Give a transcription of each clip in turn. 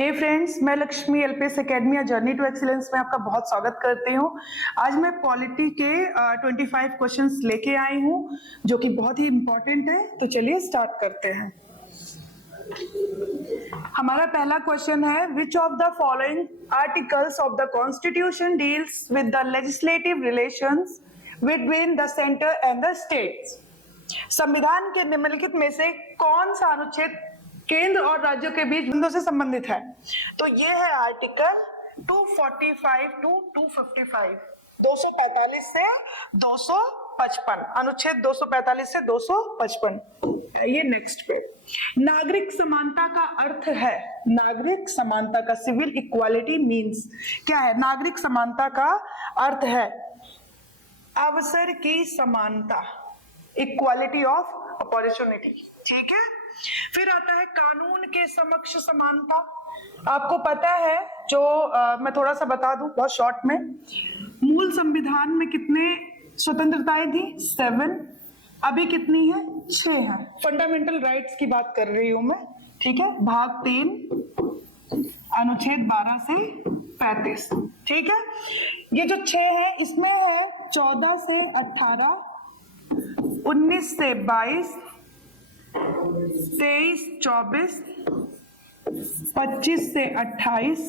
हे friends, मैं Lakshmi LPS academy या journey to excellence में आपका बहुत स्वागत करती हूँ। आज मैं पॉलिटी के 25 क्वेश्चंस लेके आई हूँ जो कि बहुत ही इंपॉर्टेंट है। तो चलिए स्टार्ट करते हैं। हमारा पहला क्वेश्चन है, which of the following articles of the constitution deals with the legislative relations between the centre and the states. संविधान के निम्नलिखित में से कौन सा अनुच्छेद केंद्र और राज्यों के बीच संबंधों से संबंधित है? तो ये है आर्टिकल 245 टू 255, 245 से 255, अनुच्छेद 245 से 255। ये नेक्स्ट पे, नागरिक समानता का अर्थ है, नागरिक समानता का, सिविल इक्वालिटी मींस क्या है? नागरिक समानता का अर्थ है अवसर की समानता, इक्वालिटी ऑफ अपॉर्चुनिटी। ठीक है। फिर आता है कानून के समक्ष समानता। आपको पता है जो मैं थोड़ा सा बता दूं बहुत शॉर्ट में, मूल संविधान में कितने स्वतंत्रताएं थी? 7। अभी कितनी है? 6 है। फंडामेंटल राइट्स की बात कर रही हूं मैं। ठीक है। भाग 3 अनुच्छेद 12 से 35। ठीक है। ये जो 6 है इसमें है 14 से 18, 19 से 22, 23, 24, 25 से 28,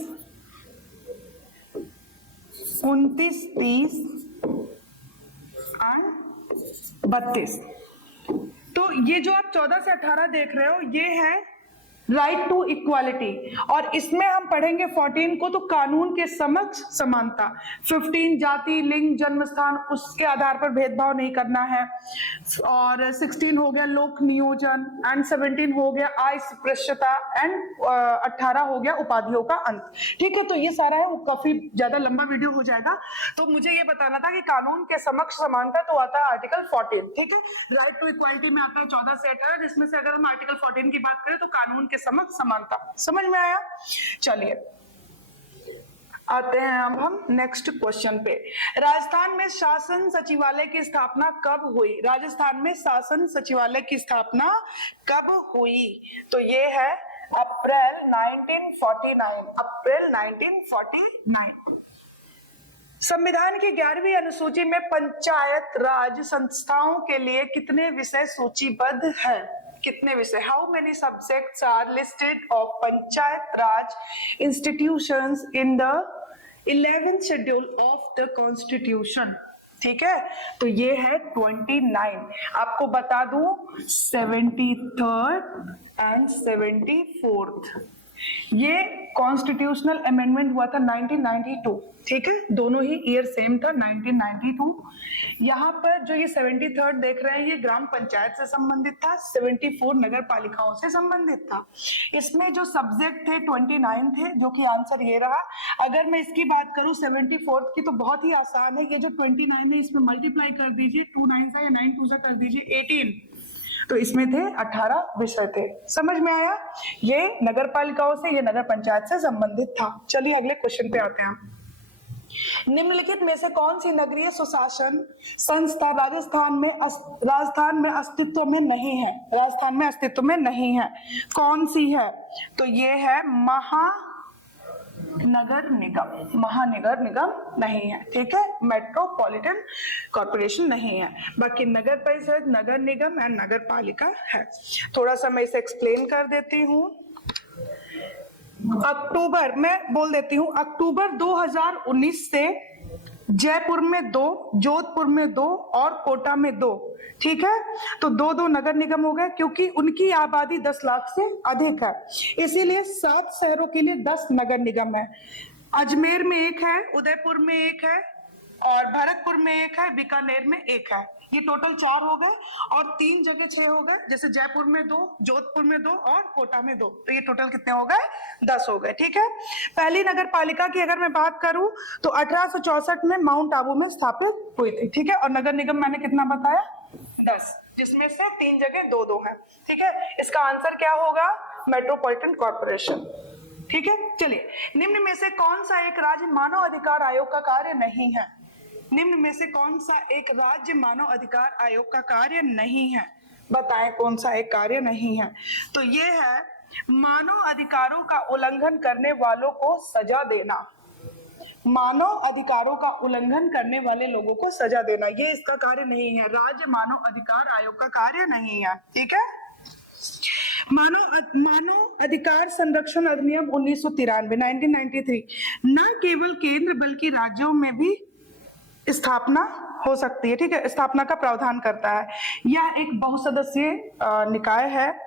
29, 30 और 32। तो ये जो आप 14 से 18 देख रहे हो ये है राइट टू इक्वालिटी, और इसमें हम पढ़ेंगे 14 को तो कानून के समक्ष समानता। 15 जाति, लिंग, जन्म स्थान उसके आधार पर भेदभाव नहीं करना है, और 16 हो गया लोक नियोजन, एंड 17 हो गया अस्पृश्यता, एंड 18 हो गया उपाधियों का अंत। ठीक है। तो ये सारा है, वो काफी ज्यादा लंबा वीडियो हो जाएगा। तो मुझे ये बताना था कि कानून के समक्ष समानता तो आता है आर्टिकल 14। ठीक है। राइट टू इक्वालिटी में आता है 14 से 18, जिसमें से अगर हम आर्टिकल 14 की बात करें तो कानून के समक्ष समानता। समझ में आया? चलिए आते हैं अब हम नेक्स्ट क्वेश्चन पे। राजस्थान में शासन सचिवालय की स्थापना कब हुई? राजस्थान में शासन सचिवालय की स्थापना कब हुई? तो ये है अप्रैल 1949, अप्रैल 1949। संविधान की 11वीं अनुसूची में पंचायत राज संस्थाओं के लिए कितने विषय सूचीबद्ध है? कितने विषय? How many subjects are listed of panchayat raj institutions in the 11th schedule of the constitution? ठीक है। तो ये है 29। आपको बता दूं 73rd एंड 74th। ये कॉन्स्टिट्यूशनल अमेंडमेंट हुआ था 1992। ठीक है। दोनों ही ईयर सेम था, 1992। यहाँ पर जो ये 73rd देख रहे हैं ये ग्राम पंचायत से संबंधित था, 74 नगर पालिकाओं से संबंधित था। इसमें जो सब्जेक्ट थे 29 थे, जो कि आंसर ये रहा। अगर मैं इसकी बात करूं 74th की तो बहुत ही आसान है। ये जो 29 है इसमें मल्टीप्लाई कर दीजिए, 2 9 या 9 2 कर दीजिए 18। तो इसमें थे 18 विषय थे। समझ में आया? ये नगर पालिकाओं से, ये नगर पंचायत से संबंधित था। चलिए अगले क्वेश्चन पे आते हैं। निम्नलिखित में से कौन सी नगरीय स्वशासन संस्था राजस्थान में अस्तित्व में नहीं है? राजस्थान में अस्तित्व में नहीं है। कौन सी है? तो ये है महानगर निगम। महानगर निगम नहीं है। ठीक है। मेट्रोपॉलिटन कॉर्पोरेशन नहीं है। बाकी नगर परिषद, नगर निगम एंड नगर पालिका है। थोड़ा सा मैं इसे एक्सप्लेन कर देती हूँ। अक्टूबर, मैं बोल देती हूँ, अक्टूबर 2019 से जयपुर में 2, जोधपुर में 2 और कोटा में 2। ठीक है। तो 2 नगर निगम हो गए, क्योंकि उनकी आबादी 10 लाख से अधिक है, इसीलिए 7 शहरों के लिए 10 नगर निगम है। अजमेर में 1 है, उदयपुर में 1 है, और भरतपुर में 1 है, बीकानेर में 1 है। ये टोटल 4 हो गए, और 3 जगह 6 हो गए, जैसे जयपुर में 2, जोधपुर में 2 और कोटा में 2। तो ये टोटल कितने हो गए? 10 हो गए। ठीक है। पहली नगर पालिका की अगर मैं बात करूं तो 1864 में माउंट आबू में स्थापित हुई थी। ठीक है। और नगर निगम मैंने कितना बताया? 10, जिसमें से 3 जगह 2-2 है। ठीक है। इसका आंसर क्या होगा? Metropolitan corporation. ठीक है। चलिए, निम्न में से कौन सा एक राज्य मानव अधिकार आयोग का कार्य नहीं है? निम्न में से कौन सा एक राज्य मानव अधिकार आयोग का कार्य नहीं है? बताएं कौन सा एक कार्य नहीं है? तो ये है मानव अधिकारों का उल्लंघन करने वालों को सजा देना। मानव अधिकारों का उल्लंघन करने वाले लोगों को सजा देना, ये इसका कार्य नहीं है, राज्य मानव अधिकार आयोग का कार्य नहीं है। ठीक है। मानव अधिकार संरक्षण अधिनियम 1993 न केवल केंद्र बल्कि राज्यों में भी स्थापना हो सकती है। ठीक है, स्थापना का प्रावधान करता है। यह एक बहुसदस्यीय निकाय है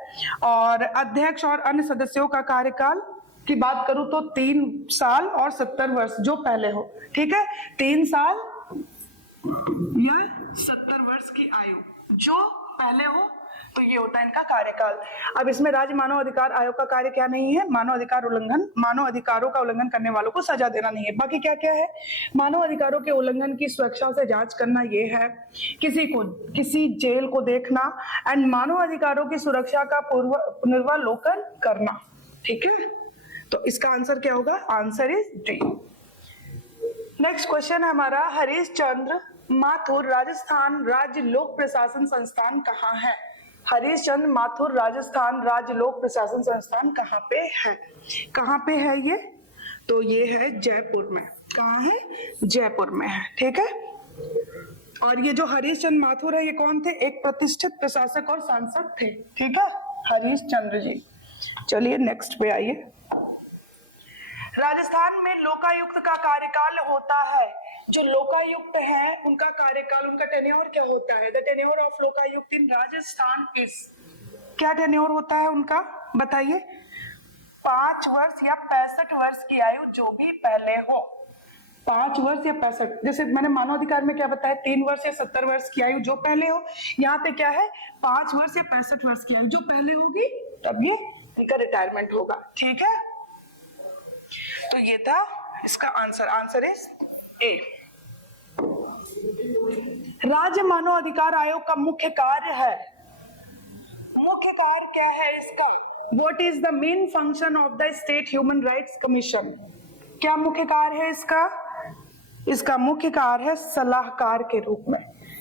और अध्यक्ष और अन्य सदस्यों का कार्यकाल की बात करूं तो 3 साल और 70 वर्ष जो पहले हो। ठीक है, 3 साल या 70 वर्ष की आयु जो पहले हो, तो ये होता है इनका कार्यकाल। अब इसमें राज्य मानव अधिकार आयोग का कार्य क्या नहीं है? मानव अधिकारों का उल्लंघन करने वालों को सजा देना नहीं है। बाकी क्या क्या है? मानव अधिकारों के उल्लंघन की सुरक्षा से जांच करना, ये है किसी जेल को देखना एंड मानव अधिकारों की सुरक्षा का पुनर्वालोकन करना। ठीक है, तो इसका आंसर क्या होगा? Answer is D. Next question है हमारा, हरीश चंद्र माथुर राजस्थान राज्य लोक प्रशासन संस्थान कहाँ है? हरीश चंद्र माथुर राजस्थान राज्य लोक प्रशासन संस्थान कहाँ पे है? कहाँ पे है ये? तो ये है जयपुर में। कहाँ है? जयपुर में है। ठीक है, और ये जो हरीश चंद्र माथुर है, ये कौन थे? एक प्रतिष्ठित प्रशासक और सांसद थे। ठीक है, हरीश चंद्र जी। चलिए नेक्स्ट पे आइए। राजस्थान में लोकायुक्त का कार्यकाल होता है। जो लोकायुक्त है उनका कार्यकाल, उनका टेन्योर क्या होता है? The tenure of Lokayukta in Rajasthan is, क्या टेन्योर होता है उनका? बताइए। 5 वर्ष या 65 वर्ष की आयु जो भी पहले हो। 5 वर्ष या 65, जैसे मैंने मानव अधिकार में क्या बताया? 3 वर्ष या 70 वर्ष की आयु जो पहले हो। यहाँ पे क्या है? 5 वर्ष या 65 वर्ष की आयु जो पहले होगी तब ये इनका रिटायरमेंट होगा। ठीक है, तो ये था इसका आंसर। Answer is a. राज्य मानव अधिकार आयोग का मुख्य कार्य है, मुख्य कार्य क्या है इसका? What is the main function of the State Human Rights Commission? क्या मुख्य कार्य है इसका? इसका मुख्य कार्य है सलाहकार के रूप में,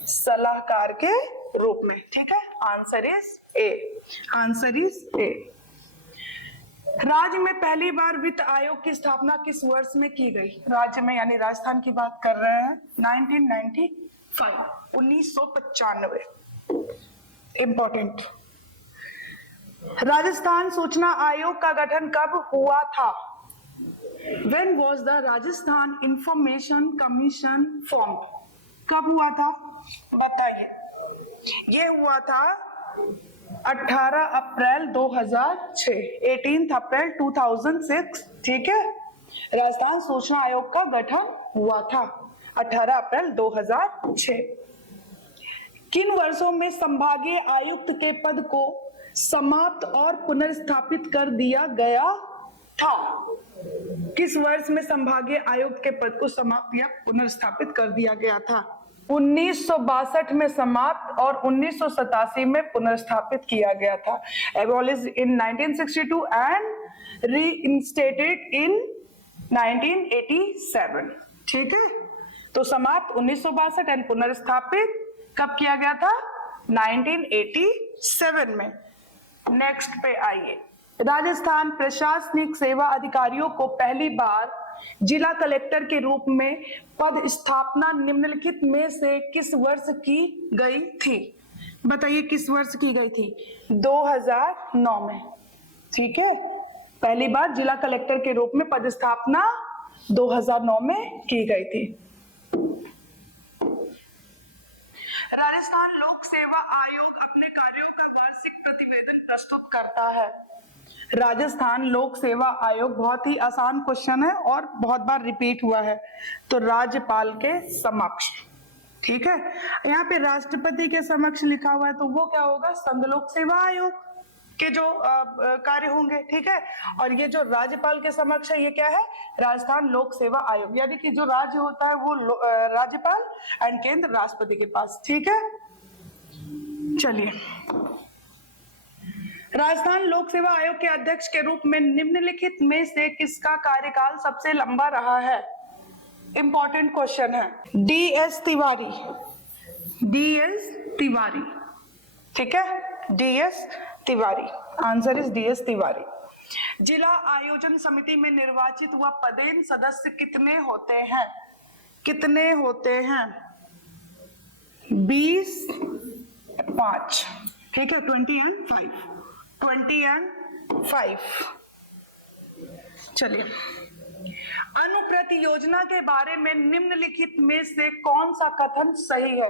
सलाहकार के रूप में। ठीक है, answer is a. Answer is a. राज्य में पहली बार वित्त आयोग की स्थापना किस वर्ष में की गई? राज्य में यानी राजस्थान की बात कर रहे हैं। 1995। इंपॉर्टेंट। राजस्थान सूचना आयोग का गठन कब हुआ था? When was the Rajasthan information commission form? कब हुआ था बताइए। ये हुआ था 18 अप्रैल 2006, 18 अप्रैल 2006। ठीक है, राजस्थान सूचना आयोग का गठन हुआ था 18 अप्रैल 2006। किन वर्षों में संभागीय आयुक्त के पद को समाप्त और पुनर्स्थापित कर दिया गया था? किस वर्ष में संभागीय आयुक्त के पद को समाप्त या पुनर्स्थापित कर दिया गया था? 1962 में समाप्त और 1987 में पुनर्स्थापित किया गया था। Abolished in 1962 and reinstated in 1987। ठीक है, तो समाप्त 1962 एंड पुनर्स्थापित कब किया गया था? 1987 में। नेक्स्ट पे आइए। राजस्थान प्रशासनिक सेवा अधिकारियों को पहली बार जिला कलेक्टर के रूप में पद स्थापना निम्नलिखित में से किस वर्ष की गई थी? बताइए किस वर्ष की गई थी? 2009 में। ठीक है, पहली बार जिला कलेक्टर के रूप में पद स्थापना 2009 में की गई थी। राजस्थान लोक सेवा आयोग अपने कार्यों का वार्षिक प्रतिवेदन प्रस्तुत करता है। राजस्थान लोक सेवा आयोग, बहुत ही आसान क्वेश्चन है और बहुत बार रिपीट हुआ है, तो राज्यपाल के समक्ष। ठीक है, यहाँ पे राष्ट्रपति के समक्ष लिखा हुआ है तो वो क्या होगा? संघ लोक सेवा आयोग के जो कार्य होंगे। ठीक है, और ये जो राज्यपाल के समक्ष है ये क्या है? राजस्थान लोक सेवा आयोग, यानी कि जो राज्य होता है वो राज्यपाल एंड केंद्र राष्ट्रपति के पास। ठीक है, चलिए। राजस्थान लोक सेवा आयोग के अध्यक्ष के रूप में निम्नलिखित में से किसका कार्यकाल सबसे लंबा रहा है? इंपॉर्टेंट क्वेश्चन है। DS तिवारी। DS तिवारी। ठीक है, DS Tiwari. Answer is DS Tiwari. जिला आयोजन समिति में निर्वाचित व पदेन सदस्य कितने होते हैं? कितने होते हैं? 20, 5, ठीक है, 20 and 5, 20 and 5। चलिए, अनुप्रति योजना के बारे में निम्नलिखित में से कौन सा कथन सही है?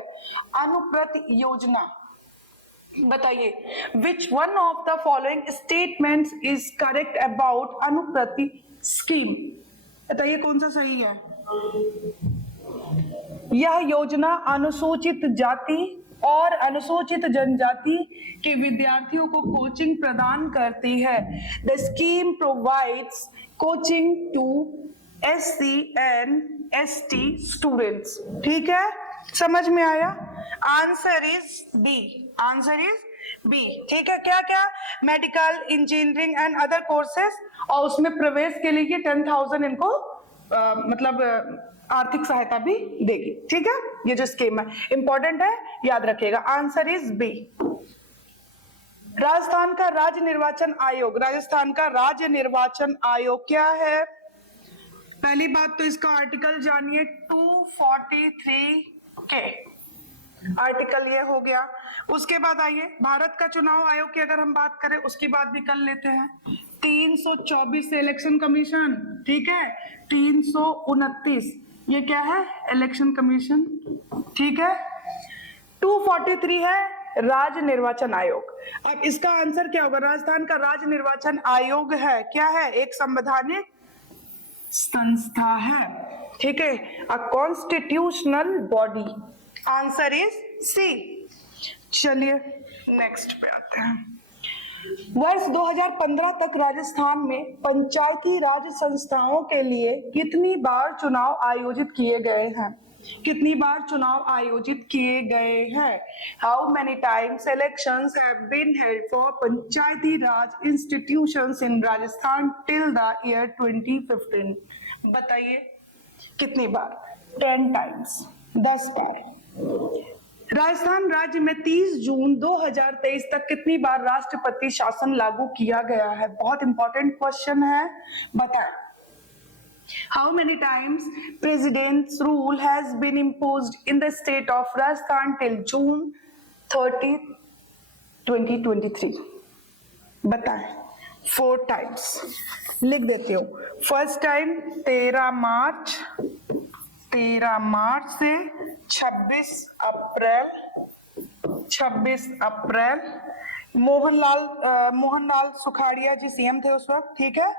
अनुप्रति योजना, बताइए, which one of the following statements is correct about Anuprati scheme? बताइए कौन सा सही है? यह योजना अनुसूचित जाति और अनुसूचित जनजाति के विद्यार्थियों को कोचिंग प्रदान करती है। The scheme provides coaching to SC and ST students। ठीक है, समझ में आया? Answer is B, answer is B. ठीक है, क्या क्या? Medical, engineering and other courses, और उसमें प्रवेश के लिए 10,000 इनको मतलब आर्थिक सहायता भी देगी। ठीक है, ये जो स्कीम है इंपॉर्टेंट है, याद रखिएगा। Answer is B. राजस्थान का राज्य निर्वाचन आयोग, राजस्थान का राज्य निर्वाचन आयोग क्या है? पहली बात तो इसका आर्टिकल जानिए, 243 के आर्टिकल ये हो गया। उसके बाद आइए भारत का चुनाव आयोग की अगर हम बात करें उसकी बात भी कर लेते हैं। 324 से इलेक्शन कमीशन, ठीक है, 329 ये क्या है? इलेक्शन कमीशन, ठीक है। 243 है राज्य निर्वाचन आयोग। अब इसका आंसर क्या होगा? राजस्थान का राज्य निर्वाचन आयोग है, क्या है? एक संवैधानिक संस्था है, ठीक है, a constitutional body. Answer is C. चलिए नेक्स्ट पे आते हैं। वर्ष 2015 तक राजस्थान में पंचायती राज संस्थाओं के लिए कितनी बार चुनाव आयोजित किए गए हैं? कितनी बार चुनाव आयोजित किए गए हैं? How many times elections have been held for panchayati raj institutions in Rajasthan till the year 2015? बताइए कितनी बार? 10 टाइम्स, 10 बार। राजस्थान राज्य में 30 जून 2023 तक कितनी बार राष्ट्रपति शासन लागू किया गया है? बहुत इंपॉर्टेंट क्वेश्चन है, बताएं। How many times president's rule has been imposed in the state of Rajasthan till June 30, 2023? बताएं। 4 टाइम्स लिख देती हूँ। फर्स्ट टाइम 13 मार्च से 26 अप्रैल मोहनलाल सुखाड़िया जी सीएम थे उस वक्त, ठीक है।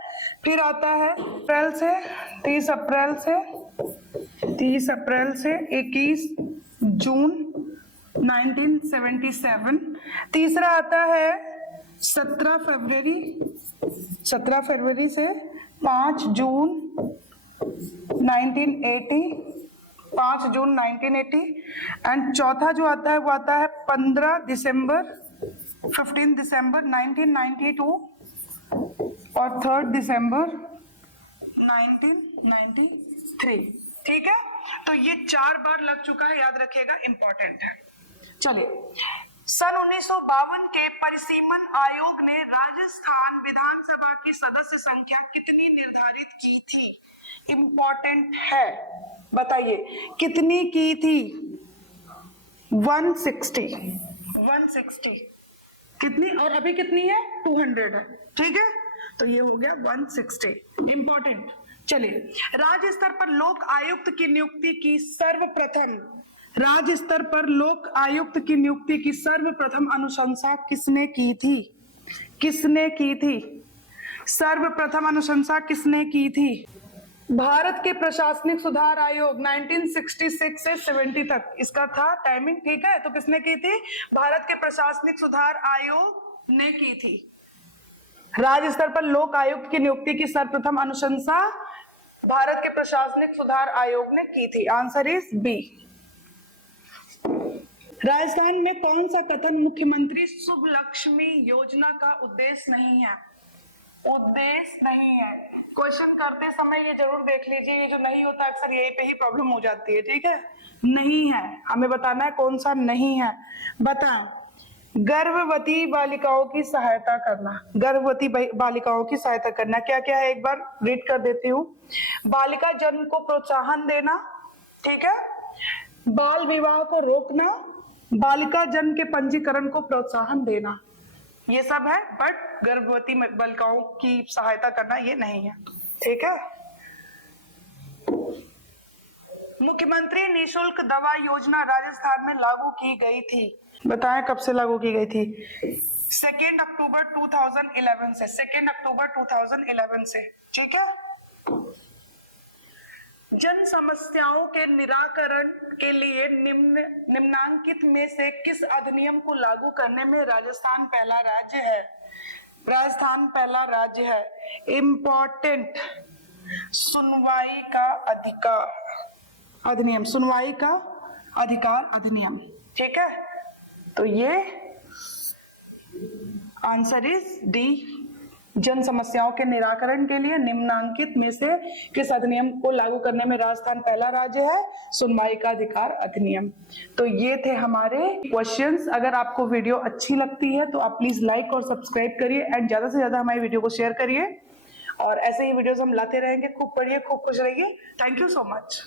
फिर आता है 30 अप्रैल से 21 जून 1977। तीसरा आता है 17 फरवरी से 5 जून 1980 एंड चौथा जो आता है वो आता है 15 दिसंबर 1992 और 3 दिसंबर 1993, ठीक है। तो ये 4 बार लग चुका है, याद रखिएगा, इंपॉर्टेंट है। चलिए, सन 1952 के परिसीमन आयोग ने राजस्थान विधानसभा की सदस्य संख्या कितनी निर्धारित की थी? इंपॉर्टेंट है, बताइए कितनी की थी? 160। कितनी? और अभी कितनी है? 200 है, ठीक है। तो ये हो गया 160, इंपॉर्टेंट। चलिए, राज्य स्तर पर लोक आयुक्त की नियुक्ति की सर्वप्रथम अनुशंसा किसने की थी? सर्वप्रथम अनुशंसा किसने की थी? भारत के प्रशासनिक सुधार आयोग 1966 से 70 तक इसका था टाइमिंग, ठीक है। तो किसने की थी? भारत के प्रशासनिक सुधार आयोग ने की थी। राज्य स्तर पर लोक आयुक्त की नियुक्ति की सर्वप्रथम अनुशंसा भारत के प्रशासनिक सुधार आयोग ने की थी। Answer is B. राजस्थान में कौन सा कथन मुख्यमंत्री शुभ लक्ष्मी योजना का उद्देश्य नहीं है? क्वेश्चन करते समय ये जरूर देख लीजिए, ये जो नहीं होता अक्सर यही पे ही प्रॉब्लम हो जाती है, ठीक है। नहीं है, हमें बताना है कौन सा नहीं है। बताओ, गर्भवती बालिकाओं की सहायता करना, गर्भवती बालिकाओं की सहायता करना क्या क्या है, एक बार रीड कर देती हूँ। बालिका जन्म को प्रोत्साहन देना, ठीक है, बाल विवाह को रोकना, बालिका जन्म के पंजीकरण को प्रोत्साहन देना, ये सब है, बट गर्भवती बालिकाओं की सहायता करना ये नहीं है, ठीक है। मुख्यमंत्री निशुल्क दवा योजना राजस्थान में लागू की गई थी, बताएं कब से लागू की गई थी? 2 अक्टूबर 2011 से, 2 अक्टूबर 2011 से, ठीक है। जन समस्याओं के निराकरण के लिए निम्नांकित में से किस अधिनियम को लागू करने में राजस्थान पहला राज्य है? राजस्थान पहला राज्य है। इंपॉर्टेंट, सुनवाई का अधिकार अधिनियम, सुनवाई का अधिकार अधिनियम, ठीक है। तो ये आंसर इज डी। जन समस्याओं के निराकरण के लिए निम्नांकित में से किस अधिनियम को लागू करने में राजस्थान पहला राज्य है? सुनवाई का अधिकार अधिनियम। तो ये थे हमारे क्वेश्चंस। अगर आपको वीडियो अच्छी लगती है तो आप प्लीज लाइक और सब्सक्राइब करिए एंड ज्यादा से ज्यादा हमारी वीडियो को शेयर करिए, और ऐसे ही वीडियोस हम लाते रहेंगे। खूब पढ़िए, खूब खुश रहिए। Thank you so much.